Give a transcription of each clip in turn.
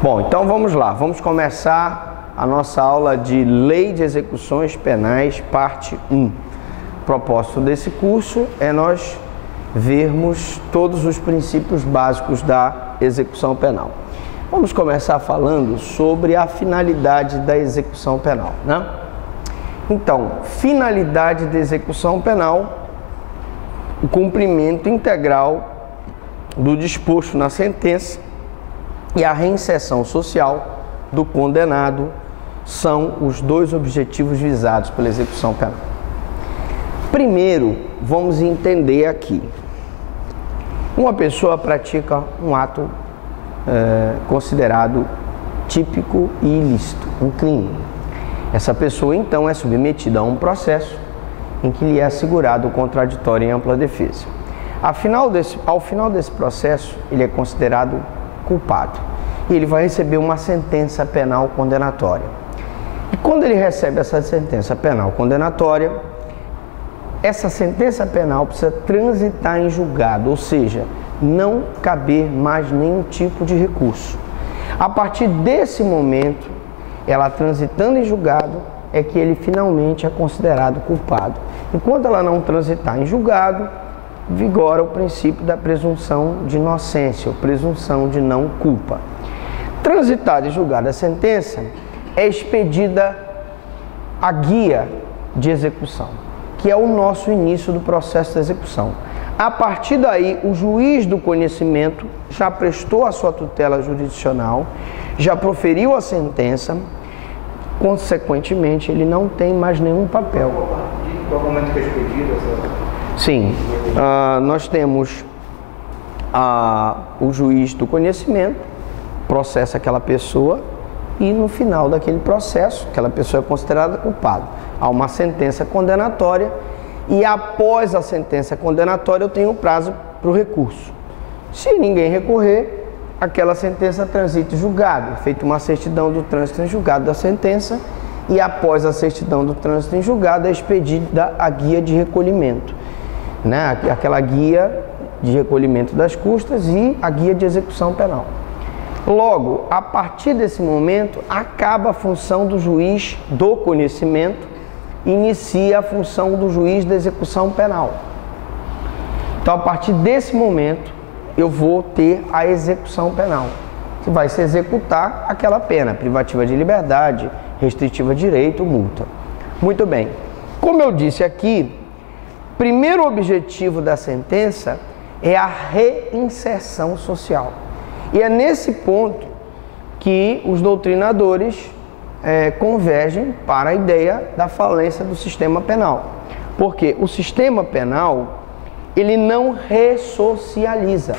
Bom, então vamos lá, vamos começar a nossa aula de Lei de Execuções Penais, parte 1. O propósito desse curso é nós vermos todos os princípios básicos da execução penal. Vamos começar falando sobre a finalidade da execução penal, né? Então, finalidade da execução penal, o cumprimento integral do disposto na sentença e a reinserção social do condenado são os dois objetivos visados pela execução penal. Primeiro, vamos entender aqui. Uma pessoa pratica um ato considerado típico e ilícito, um crime. Essa pessoa, então, é submetida a um processo em que lhe é assegurado o contraditório em ampla defesa. Ao final desse processo, ele é considerado culpado e ele vai receber uma sentença penal condenatória. E quando ele recebe essa sentença penal condenatória, essa sentença penal precisa transitar em julgado, ou seja, não caber mais nenhum tipo de recurso. A partir desse momento, ela transitando em julgado, é que ele finalmente é considerado culpado. Enquanto ela não transitar em julgado, vigora o princípio da presunção de inocência, ou presunção de não culpa. Transitada e julgada a sentença, é expedida a guia de execução, que é o nosso início do processo de execução. A partir daí, o juiz do conhecimento já prestou a sua tutela jurisdicional, já proferiu a sentença, consequentemente, ele não tem mais nenhum papel. Qual momento que é expedido essa... Sim, nós temos o juiz do conhecimento, processa aquela pessoa e no final daquele processo, aquela pessoa é considerada culpada. Há uma sentença condenatória e após a sentença condenatória eu tenho prazo para o recurso. Se ninguém recorrer, aquela sentença transita em julgado, feita uma certidão do trânsito em julgado da sentença e após a certidão do trânsito em julgado é expedida a guia de recolhimento. Né? Aquela guia de recolhimento das custas e a guia de execução penal. Logo, a partir desse momento, acaba a função do juiz do conhecimento, inicia a função do juiz da execução penal. Então, a partir desse momento, eu vou ter a execução penal, que vai se executar aquela pena, privativa de liberdade, restritiva de direito, multa. Muito bem. Como eu disse aqui, primeiro objetivo da sentença é a reinserção social. E é nesse ponto que os doutrinadores convergem para a ideia da falência do sistema penal. Porque o sistema penal, ele não ressocializa.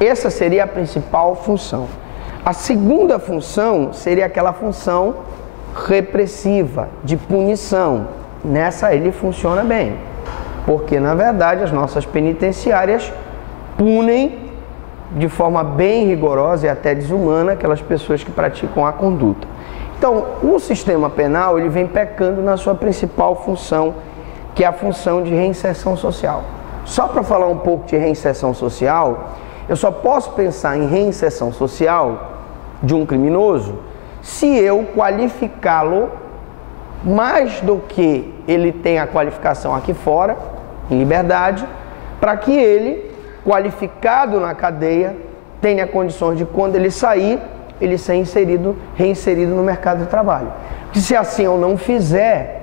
Essa seria a principal função. A segunda função seria aquela função repressiva, de punição. Nessa ele funciona bem. Porque, na verdade, as nossas penitenciárias punem de forma bem rigorosa e até desumana aquelas pessoas que praticam a conduta. Então, o sistema penal ele vem pecando na sua principal função, que é a função de reinserção social. Só para falar um pouco de reinserção social, eu só posso pensar em reinserção social de um criminoso se eu qualificá-lo mais do que ele tem a qualificação aqui fora, em liberdade, para que ele, qualificado na cadeia, tenha condições de, quando ele sair, ele ser reinserido no mercado de trabalho. Porque se assim eu não fizer,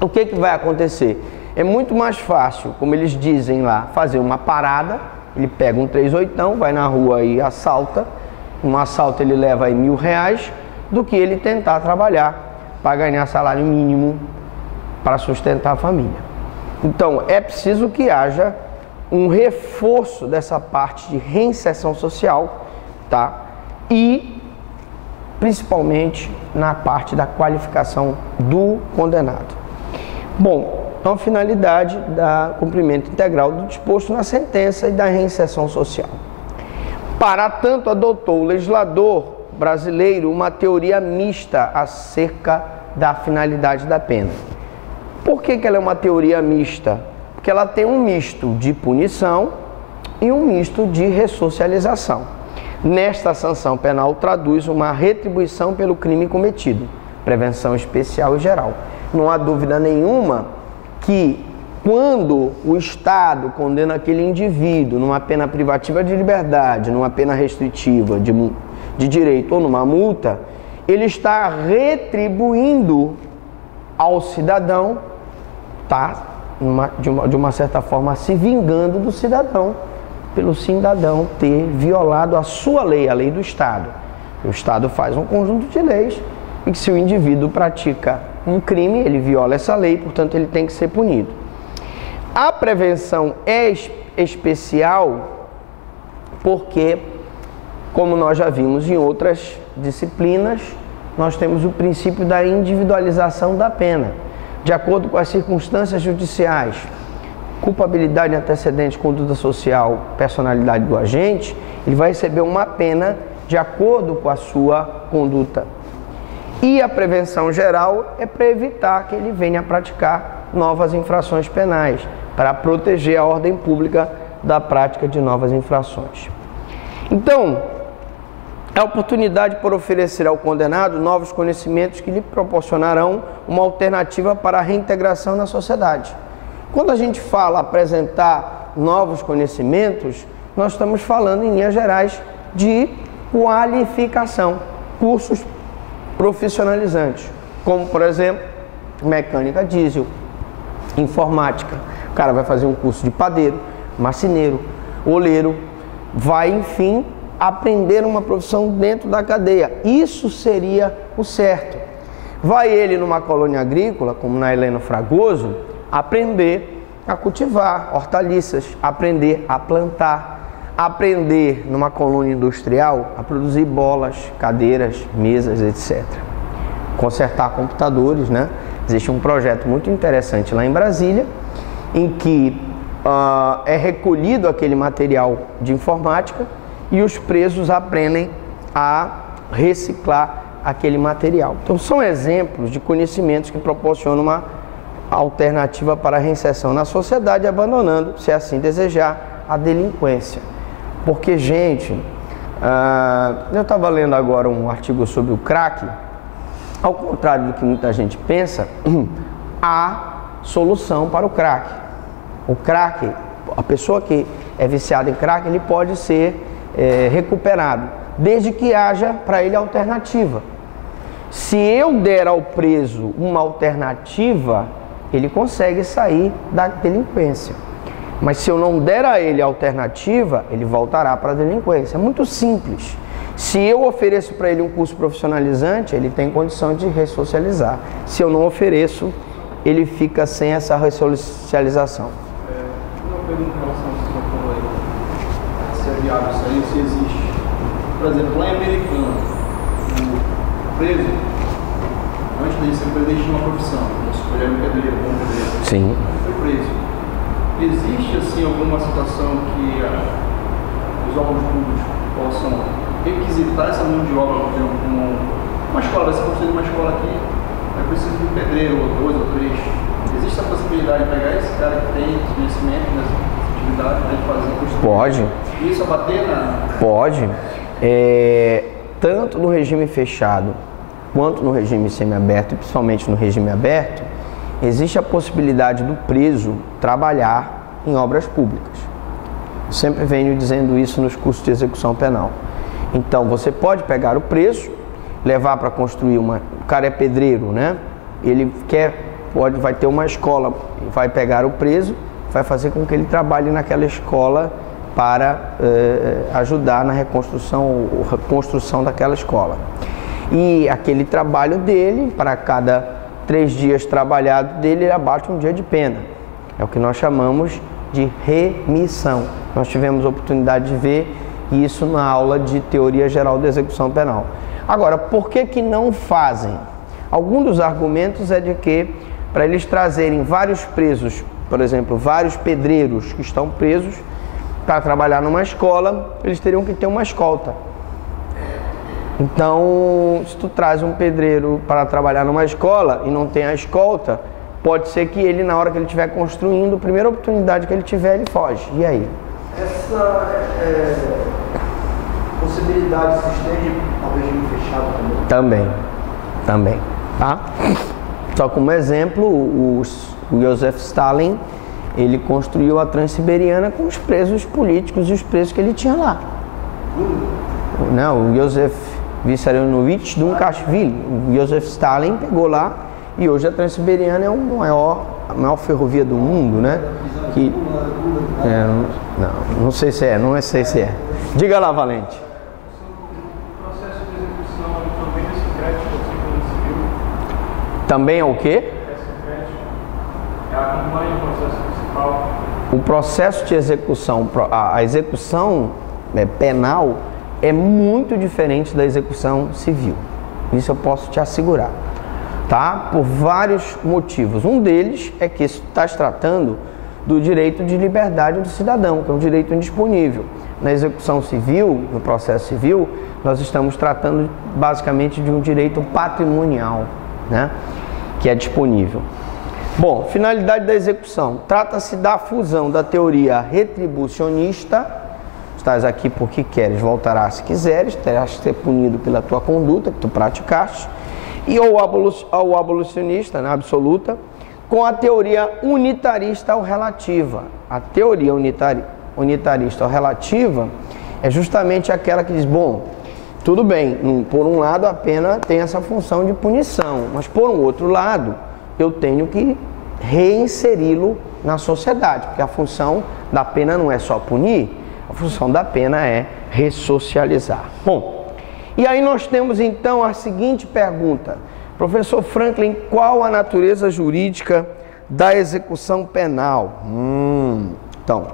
o que vai acontecer? É muito mais fácil, como eles dizem lá, fazer uma parada, ele pega um 38, vai na rua e assalta, um assalto ele leva aí R$1.000, do que ele tentar trabalhar para ganhar salário mínimo para sustentar a família. Então, é preciso que haja um reforço dessa parte de reinserção social, tá? E, principalmente, na parte da qualificação do condenado. Bom, então, a finalidade do cumprimento integral do disposto na sentença e da reinserção social. Para tanto, adotou o legislador brasileiro uma teoria mista acerca da finalidade da pena. Por que ela é uma teoria mista? Porque ela tem um misto de punição e um misto de ressocialização. Nesta sanção penal traduz uma retribuição pelo crime cometido, prevenção especial e geral. Não há dúvida nenhuma que quando o Estado condena aquele indivíduo numa pena privativa de liberdade, numa pena restritiva de direito ou numa multa, ele está retribuindo ao cidadão, tá? De uma certa forma, se vingando do cidadão, pelo cidadão ter violado a sua lei, a lei do Estado. O Estado faz um conjunto de leis e que se o indivíduo pratica um crime, ele viola essa lei, portanto ele tem que ser punido. A prevenção é especial porque, como nós já vimos em outras disciplinas, nós temos o princípio da individualização da pena. De acordo com as circunstâncias judiciais, culpabilidade antecedente, conduta social, personalidade do agente, ele vai receber uma pena de acordo com a sua conduta. E a prevenção geral é para evitar que ele venha a praticar novas infrações penais, para proteger a ordem pública da prática de novas infrações. Então, é a oportunidade por oferecer ao condenado novos conhecimentos que lhe proporcionarão uma alternativa para a reintegração na sociedade. Quando a gente fala apresentar novos conhecimentos, nós estamos falando, em linhas gerais, de qualificação, cursos profissionalizantes, como, por exemplo, mecânica diesel, informática. O cara vai fazer um curso de padeiro, marceneiro, oleiro, vai, enfim, aprender uma profissão dentro da cadeia. Isso seria o certo. Vai ele numa colônia agrícola, como na Heleno Fragoso, aprender a cultivar hortaliças, aprender a plantar, aprender numa colônia industrial a produzir bolas, cadeiras, mesas, etc. Consertar computadores, né? Existe um projeto muito interessante lá em Brasília, em que é recolhido aquele material de informática e os presos aprendem a reciclar aquele material. Então, são exemplos de conhecimentos que proporcionam uma alternativa para a reinserção na sociedade, abandonando, se assim desejar, a delinquência. Porque, gente, eu estava lendo agora um artigo sobre o crack. Ao contrário do que muita gente pensa, há solução para o crack. O crack, a pessoa que é viciada em crack, ele pode ser recuperado, desde que haja para ele alternativa. Se eu der ao preso uma alternativa, ele consegue sair da delinquência. Mas se eu não der a ele a alternativa, ele voltará para a delinquência. É muito simples. Se eu ofereço para ele um curso profissionalizante, ele tem condição de ressocializar. Se eu não ofereço, ele fica sem essa ressocialização. Uma pergunta em relação ao que você falou aí, se é viável isso aí, se existe. Por exemplo, lá em Americana, o preso, antes de ser preso, ele tinha uma profissão. Ele era um pedreiro, bom pedreiro. Sim. Ele foi preso. Existe, assim, alguma situação que os órgãos públicos possam requisitar essa mão de obra, por exemplo, uma escola, vai ser construída uma escola aqui, vai precisar de um pedreiro, ou 2 ou 3. Existe a possibilidade de pegar esse cara que tem conhecimento nessa atividade, né, de fazer construir? Pode. Isso abater na... Pode. Tanto no regime fechado quanto no regime semiaberto, e principalmente no regime aberto, existe a possibilidade do preso trabalhar em obras públicas. Eu sempre venho dizendo isso nos cursos de execução penal. Então, você pode pegar o preso, levar para construir uma... O cara é pedreiro, né? Ele vai ter uma escola, vai pegar o preso, vai fazer com que ele trabalhe naquela escola para ajudar na construção daquela escola. E aquele trabalho dele, para cada 3 dias trabalhado dele, ele abate um dia de pena. É o que nós chamamos de remissão. Nós tivemos a oportunidade de ver isso na aula de Teoria Geral da Execução Penal. Agora, por que não fazem? Algum dos argumentos é de que, para eles trazerem vários presos, por exemplo, vários pedreiros que estão presos, para trabalhar numa escola, eles teriam que ter uma escolta. Então, se tu traz um pedreiro para trabalhar numa escola e não tem a escolta, pode ser que ele, na hora que ele estiver construindo, a primeira oportunidade que ele tiver, ele foge. E aí? Essa possibilidade possibilidade se estende ao regime fechado também? Também, tá? Só como exemplo, o Joseph Stalin, ele construiu a Transiberiana com os presos políticos e os presos que ele tinha lá. Não, o Joseph Vissarionovich Dumkashvili, o Joseph Stalin pegou lá, e hoje a Transiberiana é a maior ferrovia do mundo, né? Que, não sei se é, não sei se é. Diga lá, Valente. O processo de execução também é secreto, assim como se viu. Também é o quê? É secreto. Acompanha o processo principal. O processo de execução, a execução penal é muito diferente da execução civil. Isso eu posso te assegurar, tá? Por vários motivos. Um deles é que isso está se tratando do direito de liberdade do cidadão, que é um direito indisponível. Na execução civil, no processo civil, nós estamos tratando basicamente de um direito patrimonial, né? Que é disponível. Bom, finalidade da execução. Trata-se da fusão da teoria retribucionista, estás aqui porque queres, voltarás se quiseres, terás que ser punido pela tua conduta que tu praticaste, e ou abolicionista, né, absoluta, com a teoria unitarista ou relativa. A teoria unitarista ou relativa é justamente aquela que diz, bom, tudo bem, por um lado a pena tem essa função de punição, mas por um outro lado eu tenho que reinseri-lo na sociedade, porque a função da pena não é só punir, a função da pena é ressocializar. Bom, e aí nós temos então a seguinte pergunta: professor Franklin, qual a natureza jurídica da execução penal? Então,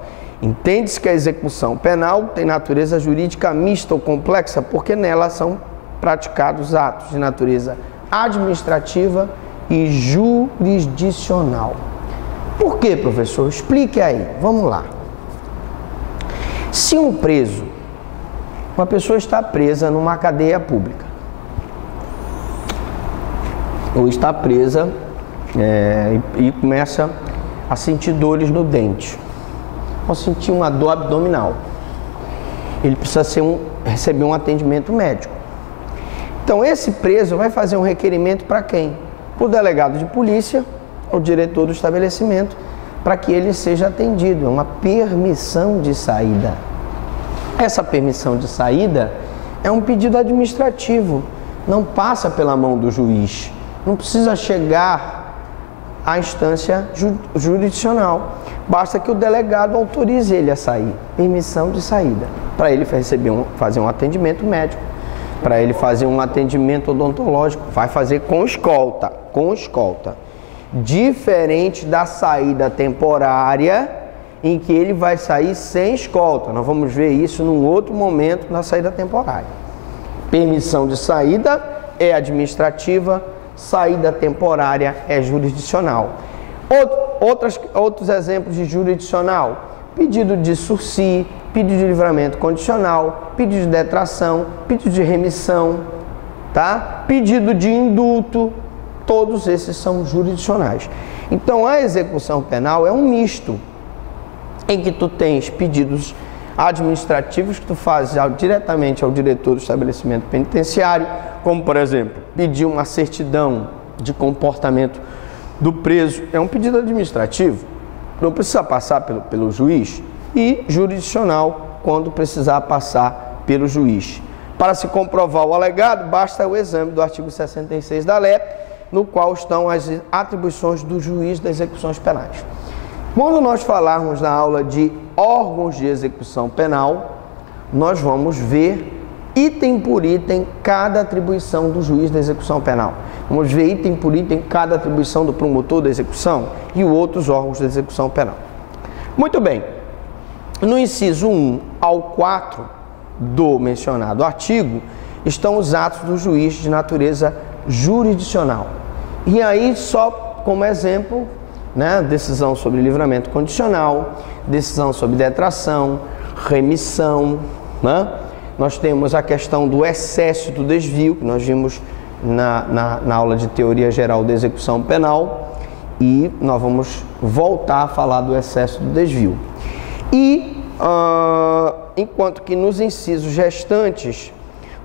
entende-se que a execução penal tem natureza jurídica mista ou complexa, porque nela são praticados atos de natureza administrativa e jurisdicional. Por quê, professor? Explique aí, vamos lá. Se uma pessoa está presa numa cadeia pública, ou está presa e começa a sentir dores no dente, ou sentir uma dor abdominal, ele precisa receber um atendimento médico. Então esse preso vai fazer um requerimento para quem? Para o delegado de polícia, o diretor do estabelecimento, para que ele seja atendido. É uma permissão de saída. Essa permissão de saída é um pedido administrativo, não passa pela mão do juiz, não precisa chegar à instância jurisdicional, basta que o delegado autorize ele a sair. Permissão de saída, para ele fazer um atendimento médico, para ele fazer um atendimento odontológico, vai fazer com escolta, diferente da saída temporária, em que ele vai sair sem escolta. Nós vamos ver isso num outro momento na saída temporária. Permissão de saída é administrativa, saída temporária é jurisdicional. Outros exemplos de jurisdicional: pedido de sursi, pedido de livramento condicional, pedido de detração, pedido de remissão, tá? Pedido de indulto, todos esses são jurisdicionais. Então a execução penal é um misto, em que tu tens pedidos administrativos que tu fazes diretamente ao diretor do estabelecimento penitenciário, como por exemplo, pedir uma certidão de comportamento do preso, é um pedido administrativo, não precisa passar pelo juiz, e jurisdicional, quando precisar passar pelo juiz. Para se comprovar o alegado, basta o exame do artigo 66 da LEP, no qual estão as atribuições do juiz das execuções penais. Quando nós falarmos na aula de órgãos de execução penal, nós vamos ver item por item cada atribuição do juiz da execução penal. Vamos ver item por item cada atribuição do promotor da execução e outros órgãos de execução penal. Muito bem. No inciso 1 ao 4 do mencionado artigo estão os atos do juiz de natureza jurisdicional. E aí, só como exemplo, né, decisão sobre livramento condicional, decisão sobre detração, remissão, né? Nós temos a questão do excesso do desvio, que nós vimos na aula de teoria geral da execução penal, e nós vamos voltar a falar do excesso do desvio. E enquanto que nos incisos restantes,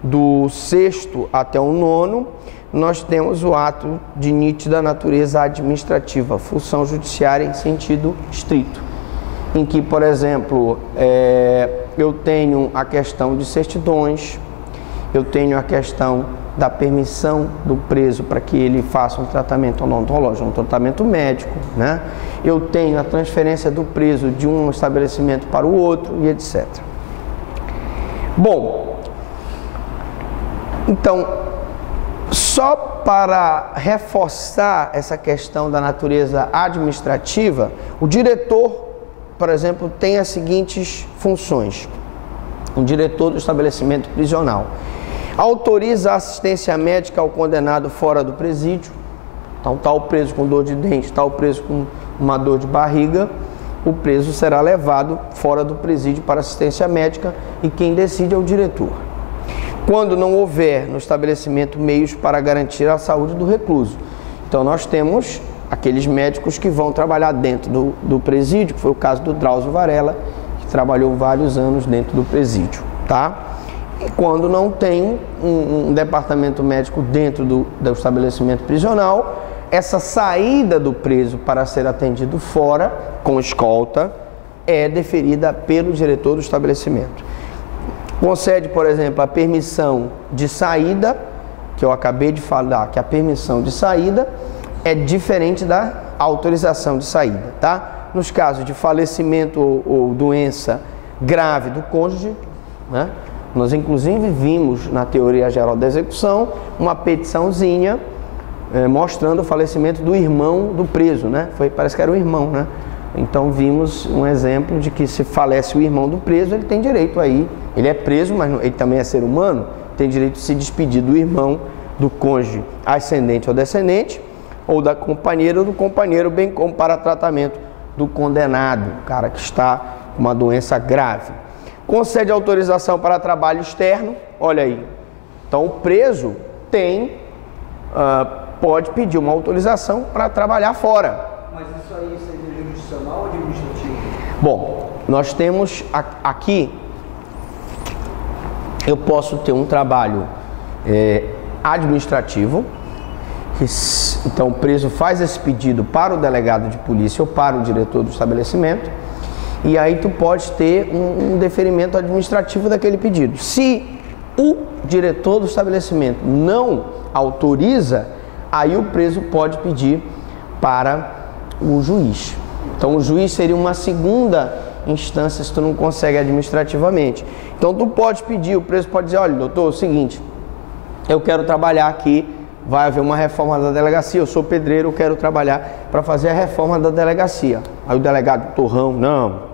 do 6º até o 9º, nós temos o ato de nítida natureza administrativa, função judiciária em sentido estrito, em que, por exemplo, eu tenho a questão de certidões, eu tenho a questão da permissão do preso para que ele faça um tratamento odontológico, um tratamento médico, né? Eu tenho a transferência do preso de um estabelecimento para o outro e etc. Bom, então, só para reforçar essa questão da natureza administrativa, o diretor, por exemplo, tem as seguintes funções. O diretor do estabelecimento prisional autoriza a assistência médica ao condenado fora do presídio. Então, está o preso com dor de dente, está o preso com uma dor de barriga, o preso será levado fora do presídio para assistência médica e quem decide é o diretor. Quando não houver no estabelecimento meios para garantir a saúde do recluso. Então, nós temos aqueles médicos que vão trabalhar dentro do presídio, que foi o caso do Drauzio Varela, que trabalhou vários anos dentro do presídio, tá? E quando não tem um departamento médico dentro do estabelecimento prisional, essa saída do preso para ser atendido fora, com escolta, é deferida pelo diretor do estabelecimento. Concede, por exemplo, a permissão de saída, que eu acabei de falar, que a permissão de saída é diferente da autorização de saída, tá? Nos casos de falecimento ou doença grave do cônjuge, né? Nós, inclusive, vimos na teoria geral da execução uma petiçãozinha mostrando o falecimento do irmão do preso, né? Parece que era o irmão, né? Então, vimos um exemplo de que se falece o irmão do preso, ele tem direito aí, ele é preso, mas ele também é ser humano, tem direito de se despedir do irmão, do cônjuge ascendente ou descendente, ou da companheira ou do companheiro, bem como para tratamento do condenado, o cara que está com uma doença grave. Concede autorização para trabalho externo, olha aí. Então, o preso pode pedir uma autorização para trabalhar fora. Mas isso aí seria jurisdicional ou administrativo? Bom, nós temos aqui, eu posso ter um trabalho administrativo, então o preso faz esse pedido para o delegado de polícia ou para o diretor do estabelecimento, e aí tu pode ter um deferimento administrativo daquele pedido. Se o diretor do estabelecimento não autoriza, aí o preso pode pedir para o juiz. Então o juiz seria uma segunda instância se tu não consegue administrativamente. Então tu pode pedir, o preso pode dizer, olha, doutor, é o seguinte, eu quero trabalhar aqui, vai haver uma reforma da delegacia, eu sou pedreiro, eu quero trabalhar para fazer a reforma da delegacia. Aí o delegado, torrão, não.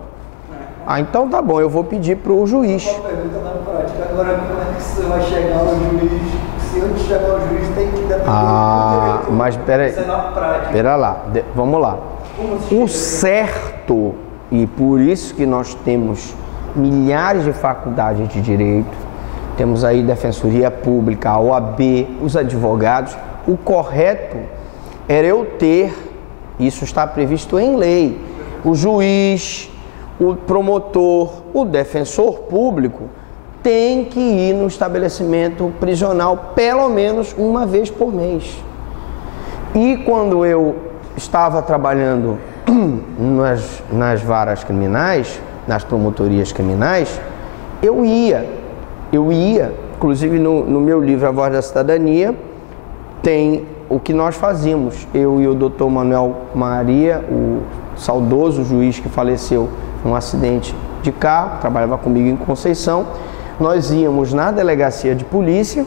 Então tá bom, eu vou pedir para o juiz. Uma pergunta na prática, agora como é que você vai chegar ao juiz? Se antes de chegar ao juiz tem que depender do diretor. Mas peraí, isso é na prática. Pera lá, vamos lá. O certo, e por isso que nós temos milhares de faculdades de direito, temos aí Defensoria Pública, a OAB, os advogados, o correto era eu ter, isso está previsto em lei, o juiz, o promotor, o defensor público tem que ir no estabelecimento prisional pelo menos uma vez por mês. E quando eu estava trabalhando nas varas criminais, nas promotorias criminais, eu ia, inclusive no meu livro A Voz da Cidadania, tem o que nós fazíamos, eu e o doutor Manuel Maria, o saudoso juiz que faleceu num acidente de carro, trabalhava comigo em Conceição, nós íamos na delegacia de polícia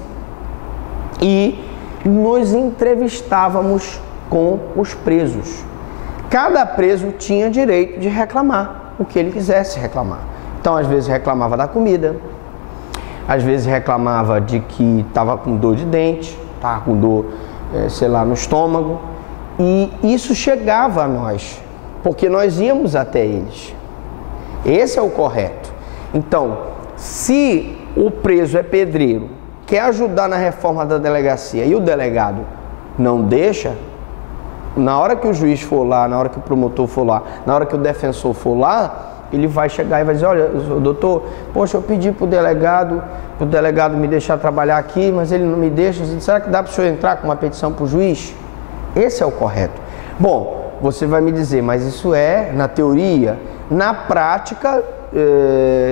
e nos entrevistávamos com os presos. Cada preso tinha direito de reclamar o que ele quisesse reclamar. Então, às vezes reclamava da comida, às vezes reclamava de que estava com dor de dente, estava com dor, sei lá, no estômago, e isso chegava a nós, porque nós íamos até eles. Esse é o correto. Então, se o preso é pedreiro, quer ajudar na reforma da delegacia e o delegado não deixa, na hora que o juiz for lá, na hora que o promotor for lá, na hora que o defensor for lá, ele vai chegar e vai dizer, olha, doutor, poxa, eu pedi para o delegado me deixar trabalhar aqui, mas ele não me deixa, será que dá para o senhor entrar com uma petição para o juiz? Esse é o correto. Bom, você vai me dizer, mas isso é na teoria, na prática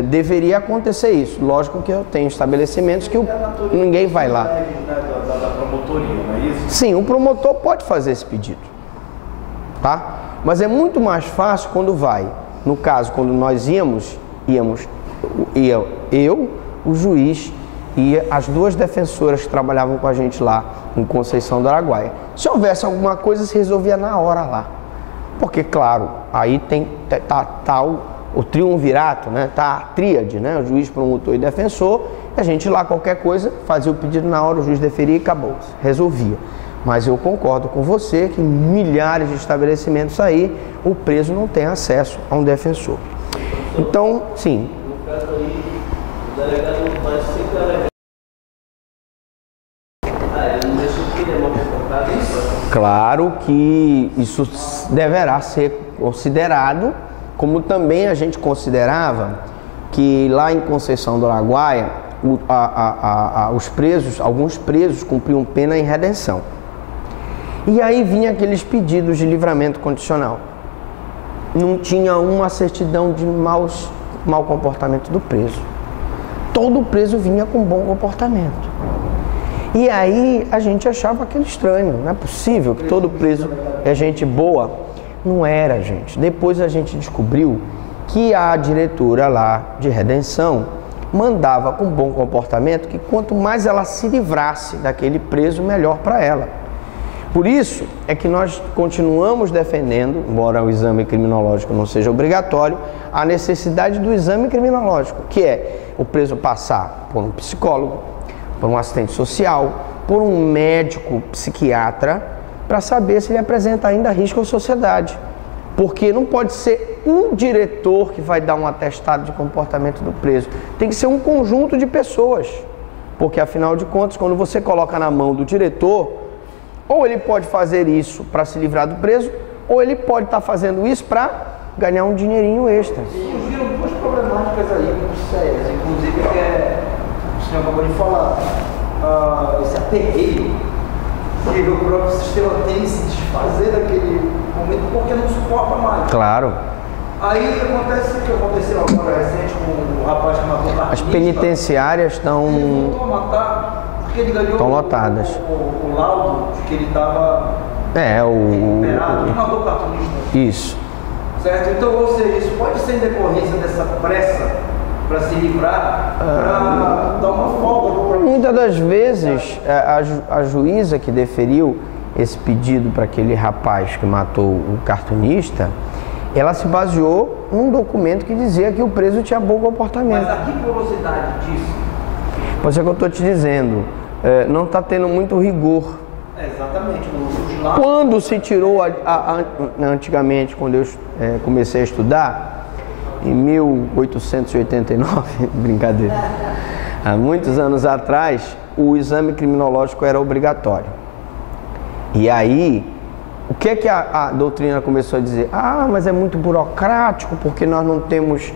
deveria acontecer isso. Lógico que eu tenho estabelecimentos que ninguém vai lá. Da promotoria, não é isso? Sim, o promotor pode fazer esse pedido, tá? Mas é muito mais fácil quando vai. No caso, quando nós íamos eu, o juiz e as duas defensoras que trabalhavam com a gente lá em Conceição do Araguaia. Se houvesse alguma coisa, se resolvia na hora lá. Porque, claro, aí tá o triunvirato, né? Tá a tríade, né? O juiz, promotor e defensor. A gente lá, qualquer coisa, fazia o pedido na hora, o juiz deferia e acabou, resolvia. Mas eu concordo com você que em milhares de estabelecimentos aí, o preso não tem acesso a um defensor. Então, sim. No caso aí, o delegado vai sempre alegar. Ele não deixa que ele é mal comportado, isso? Claro que isso deverá ser considerado, como também a gente considerava que lá em Conceição do Araguaia, os presos, alguns presos cumpriam pena em redenção. E aí vinha aqueles pedidos de livramento condicional. Não tinha uma certidão de mau comportamento do preso. Todo preso vinha com bom comportamento. E aí a gente achava aquilo estranho. Não é possível que todo preso é gente boa. Não era, gente. Depois a gente descobriu que a diretora lá de redenção mandava com bom comportamento que quanto mais ela se livrasse daquele preso, melhor para ela. Por isso é que nós continuamos defendendo, embora o exame criminológico não seja obrigatório, a necessidade do exame criminológico, que é o preso passar por um psicólogo, por um assistente social, por um médico psiquiatra, para saber se ele apresenta ainda risco à sociedade. Porque não pode ser um diretor que vai dar um atestado de comportamento do preso. Tem que ser um conjunto de pessoas. Porque, afinal de contas, quando você coloca na mão do diretor, ou ele pode fazer isso para se livrar do preso, ou ele pode estar fazendo isso para ganhar um dinheirinho extra. Surgiram duas problemáticas aí muito sérias, inclusive o senhor acabou de falar, esse aperreio que o próprio sistema tem de se desfazer daquele momento porque não suporta mais. Claro. Aí acontece o que aconteceu agora recente com o rapaz que matou o cartunista. As penitenciárias estão... Ele voltou a matar porque ele ganhou estão lotadas. O laudo de que ele estava recuperado, que matou o cartunista. Isso. Certo? Então, ou seja, isso pode ser em decorrência dessa pressa para se livrar, para dar uma folga. Muitas das vezes, a juíza que deferiu esse pedido para aquele rapaz que matou o cartunista, ela se baseou num documento que dizia que o preso tinha bom comportamento. Mas a rigorosidade disso? Pois é que eu estou te dizendo, não está tendo muito rigor. Exatamente. Quando se tirou, antigamente, quando eu comecei a estudar, em 1889, brincadeira, há muitos anos atrás, o exame criminológico era obrigatório. E aí, o que é que a doutrina começou a dizer? Mas é muito burocrático, porque nós não temos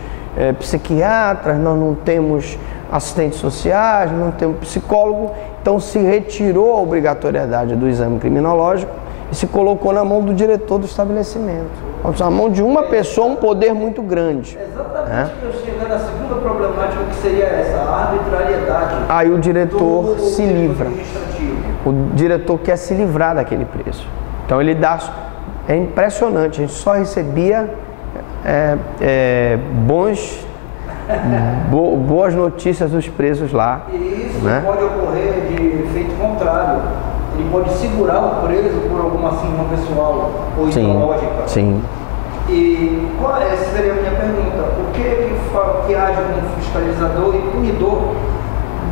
psiquiatras, nós não temos assistentes sociais, não temos psicólogo. Então se retirou a obrigatoriedade do exame criminológico e se colocou na mão do diretor do estabelecimento. Na mão de uma pessoa, um poder muito grande. Exatamente, eu cheguei na segunda problemática, que seria essa, a arbitrariedade. Aí o diretor se livra. O diretor quer se livrar daquele preso. Então ele dá... É impressionante, a gente só recebia boas notícias dos presos lá. E isso, né? Pode ocorrer de efeito contrário. Ele pode segurar o preso por alguma cisma pessoal ou ideológica. Sim. E essa seria a minha pergunta. Por que age como fiscalizador e punidor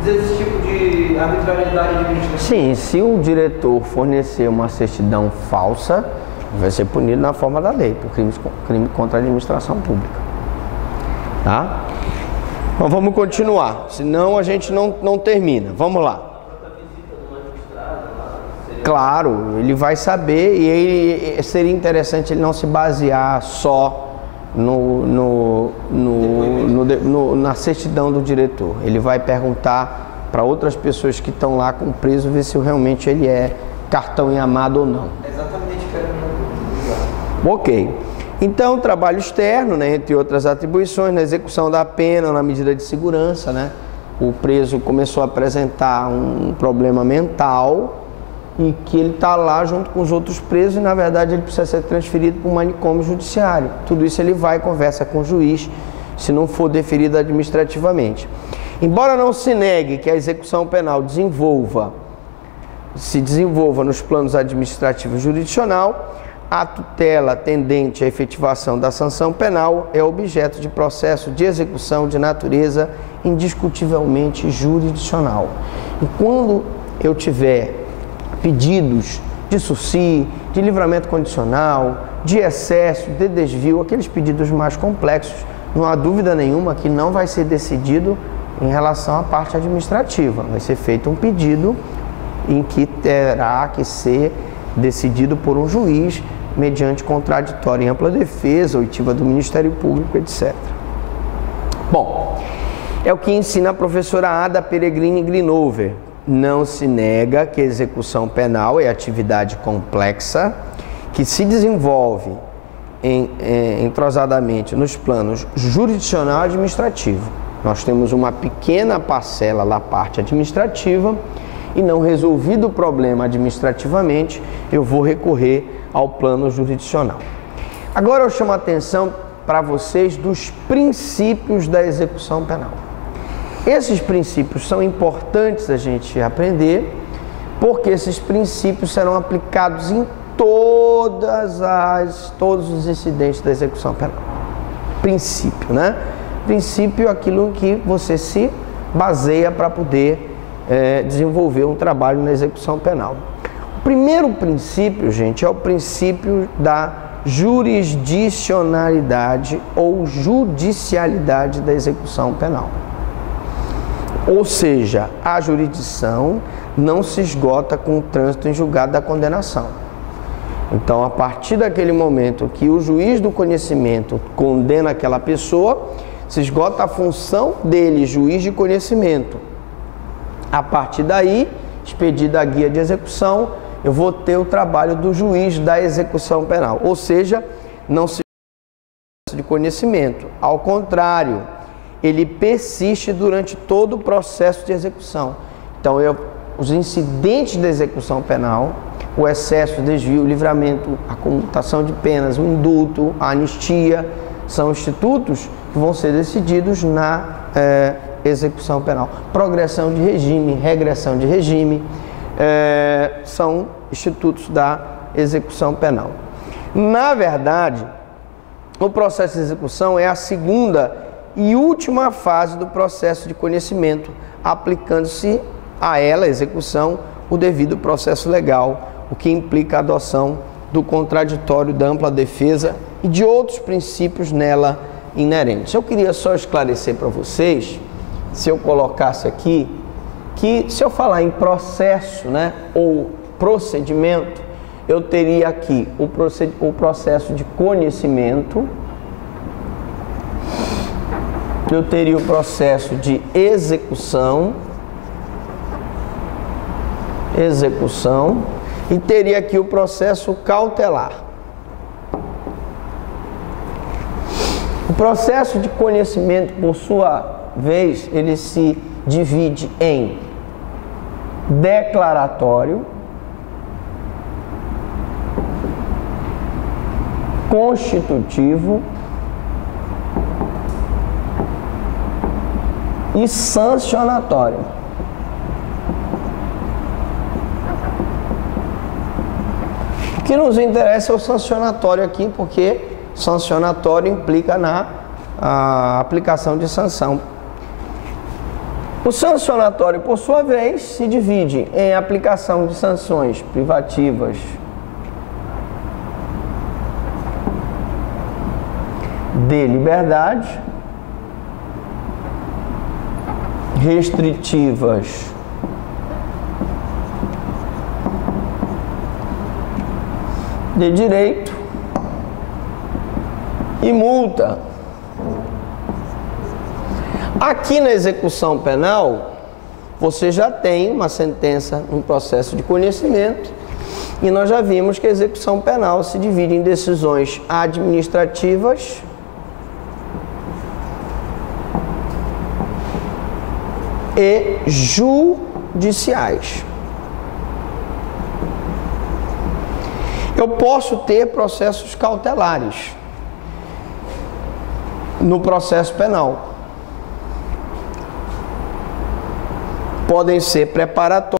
desse tipo de arbitrariedade administrativa? Sim, se o diretor fornecer uma certidão falsa, vai ser punido na forma da lei, por crime contra a administração pública. Tá? Então vamos continuar, senão a gente não termina. Vamos lá. Claro, ele vai saber, e seria interessante ele não se basear só na certidão do diretor. Ele vai perguntar para outras pessoas que estão lá com o preso, ver se realmente ele é cartão em amado ou não. Exatamente, cara. Ok. Então, trabalho externo, né, entre outras atribuições, na execução da pena ou na medida de segurança, né, o preso começou a apresentar um problema mental e que ele está lá junto com os outros presos e, na verdade, ele precisa ser transferido para um manicômio judiciário. Tudo isso ele vai e conversa com o juiz, se não for deferido administrativamente. Embora não se negue que a execução penal se desenvolva nos planos administrativo e jurisdicional, a tutela tendente à efetivação da sanção penal é objeto de processo de execução de natureza indiscutivelmente jurisdicional. E quando eu tiver pedidos de sursi, de livramento condicional, de excesso, de desvio, aqueles pedidos mais complexos, não há dúvida nenhuma que não vai ser decidido em relação à parte administrativa. Vai ser feito um pedido em que terá que ser decidido por um juiz mediante contraditório em ampla defesa, oitiva do Ministério Público, etc. Bom, é o que ensina a professora Ada Peregrini Grinover. Não se nega que a execução penal é atividade complexa que se desenvolve entrosadamente nos planos jurisdicional e administrativo. Nós temos uma pequena parcela da parte administrativa e, não resolvido o problema administrativamente, eu vou recorrer ao plano jurisdicional. Agora eu chamo a atenção para vocês dos princípios da execução penal. Esses princípios são importantes a gente aprender, porque esses princípios serão aplicados em todos os incidentes da execução penal. Princípio, né? Princípio é aquilo que você se baseia para poder desenvolver um trabalho na execução penal. O primeiro princípio, gente, é o princípio da jurisdicionalidade ou judicialidade da execução penal. Ou seja, a jurisdição não se esgota com o trânsito em julgado da condenação. Então, a partir daquele momento que o juiz do conhecimento condena aquela pessoa, se esgota a função dele, juiz de conhecimento. A partir daí, expedida a guia de execução, eu vou ter o trabalho do juiz da execução penal. Ou seja, não se de conhecimento. Ao contrário, ele persiste durante todo o processo de execução. Então, os incidentes da execução penal, o excesso, o desvio, o livramento, a comutação de penas, o indulto, a anistia, são institutos que vão ser decididos na execução penal. Progressão de regime, regressão de regime, são institutos da execução penal. Na verdade, o processo de execução é a segunda e última fase do processo de conhecimento, aplicando-se a ela, a execução, o devido processo legal, o que implica a adoção do contraditório, da ampla defesa e de outros princípios nela inerentes. Eu queria só esclarecer para vocês, se eu colocasse aqui, que se eu falar em processo, né, ou procedimento, eu teria aqui o processo de conhecimento, eu teria o processo de execução, e teria aqui o processo cautelar. O processo de conhecimento, por sua vez, ele se divide em declaratório, constitutivo e sancionatório. O que nos interessa é o sancionatório aqui, porque sancionatório implica na aplicação de sanção. O sancionatório, por sua vez, se divide em aplicação de sanções privativas de liberdade, restritivas de direito e multa. Aqui na execução penal, você já tem uma sentença, um processo de conhecimento, e nós já vimos que a execução penal se divide em decisões administrativas e judiciais. Eu posso ter processos cautelares no processo penal. Podem ser preparatórios